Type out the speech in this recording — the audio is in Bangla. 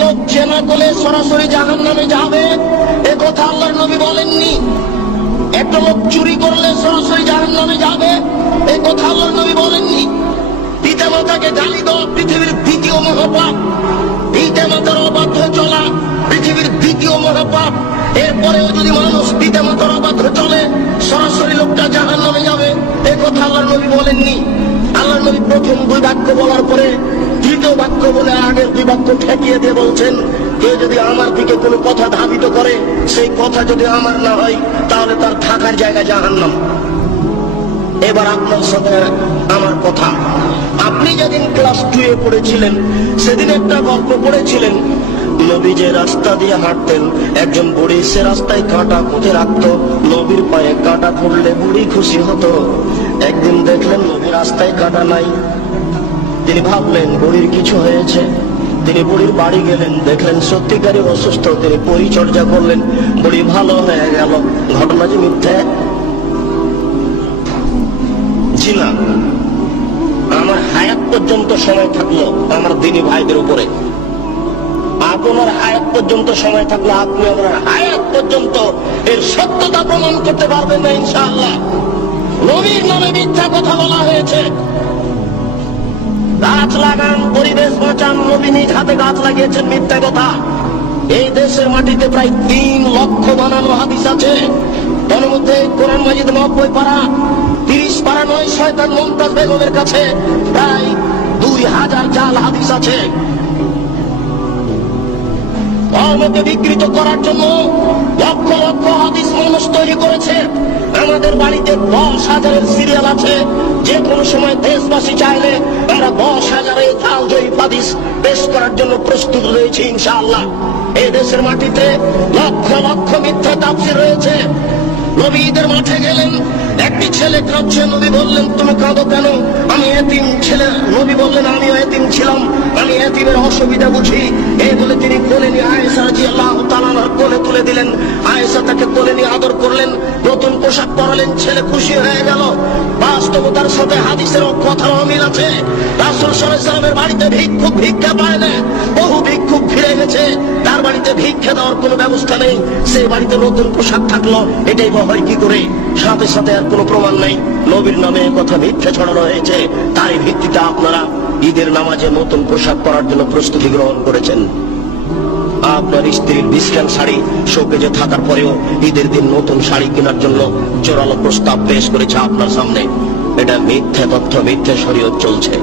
লোক জেনা করলে সরাসরি জাহান্নামে যাবে, এ কথা আল্লাহর নবী বলেননি। একটা লোক চুরি করলে সরাসরি জাহান্নামে যাবে, এ কথা আল্লাহর নবী বলেননি। পিতা মাতাকে গালি দেওয়া পৃথিবীর দ্বিতীয় মহাপাপ। পিতা মাতার অবাধ্য চলা পৃথিবীর দ্বিতীয় মহাপাপ। এরপরেও যদি মানুষ পিতা মাতার অবাধ্য চলে, সরাসরি লোকটা জাহান্নামে যাবে, এ কথা আল্লাহর নবী বলেননি। আল্লাহর নবী প্রথম দুই বাক্য বলার পরে তৃতীয় বাক্য বলে আগের দুই বাক্য ঠেকিয়ে দিয়ে বলছেন, কেউ যদি আমার দিকে কোনো কথা ধাবিত করে, সেই কথা যদি আমার না হয়, তাহলে তার থাকার জায়গা জাহান্নাম। এবার আপনার সাথে আমার কথা। আপনি যেদিন ক্লাস 2 পড়েছিলেন, সেদিন একটা গল্প পড়েছিলেন। নবী যে রাস্তা দিয়ে হাঁটতেন, একজন বুড়ি সে রাস্তায় কাঁটা পুঁতে রাখত। নবীর পায়ে কাঁটা পড়লে বুড়ি খুশি হতো। একদিন দেখলেন নবী রাস্তায় কাঁটা নাই। তিনি ভাবলেন বুড়ির কিছু হয়েছে। তিনি বুড়ির বাড়ি গেলেন, দেখলেন সত্যিকারই অসুস্থ। তিনি পরিচর্যা করলেন, বুড়ি ভালো হয়ে গেল। ঘটনা যে মিথ্যে? জি না। আমার হায়াত পর্যন্ত সময় থাকলো আমার দিনী ভাইদের উপরে, আপনার হায়াত পর্যন্ত সময় থাকলো আপনি আমার হায়াত পর্যন্ত এর সত্যতা প্রমাণ করতে পারবেন না ইনশাআল্লাহ। নবীর নামে মিথ্যা কথা বলা হয়েছে। গাছ লাগান, পরিবেশ বাঁচান, নবী নিজ হাতে গাছ লাগিয়েছেন, মিথ্যা কথা। এই দেশের মাটিতে প্রায় 3 লক্ষ বানানো হাদিস আছে। তার মধ্যে কোরআন মাজিদ 90 পারা, 30 পারা নয় শয়তান মুমতাজ বেগমের কাছে প্রায় 2000 জাল হাদিস আছে। ধর্মকে বিকৃত করার জন্য লক্ষ লক্ষ হাদিস মানুষ তৈরি করেছে। আমাদের বাড়িতে 10,000-এর সিরিয়াল আছে। যে কোনো সময় দেশবাসী চাইলে আমরা 10,000-এর জাল জয়ী হাদিস পেশ করার জন্য প্রস্তুত রয়েছে ইনশাআল্লাহ। এই দেশের মাটিতে লক্ষ লক্ষ মিথ্যা তাফসীর রয়েছে। নবী ঈদের মাঠে গেলেন, একটি ছেলে কাঁদছে। নবী বললেন, তুমি কাঁদো কেন? আমি এতিম ছেলে। নবী বললেন, আমিও এতিম ছিলাম, আমি এতিমের অসুবিধা বুঝি। এই বলে তিনি কোলে নিয়ে আয়েশা রাদিয়াল্লাহু তাআলা আনহার কোলে তুলে দিলেন। আয়েশা তাকে কোলে নিয়ে আদর করলেন, নতুন পোশাক পরালেন। ছেলে খুশি হয়ে গেল। বাস্তবতার সাথে হাদিসের কথার অমিল আছে। রাসূল সাল্লাল্লাহু আলাইহি ওয়াসাল্লামের বাড়িতে ভিক্ষুক ভিক্ষা পায় না। বহু ভিক্ষুক ফিরে গেছে, তার বাড়িতে ভিক্ষা দেওয়ার কোনো ব্যবস্থা নেই। সেই বাড়িতে নতুন পোশাক থাকলো, এটাই হয় কি করে? সাথে সাথে আর কোনো প্রমাণ নেই। নবীর নামে কথা মিথ্যা ছড়ানো হয়েছে। তারই ভিত্তিতে আপনারা ঈদের নামাজে নতুন পোশাক পরার জন্য প্রস্তুতি গ্রহণ করেছেন। আপনার স্ত্রীর বিস্কান শাড়ি শোকেজে থাকার পরেও ঈদের দিন নতুন শাড়ি কেনার জন্য জোরালো প্রস্তাব পেশ করেছে আপনার সামনে। এটা মিথ্যা তথ্য, মিথ্যা শরীয়ত চলছে।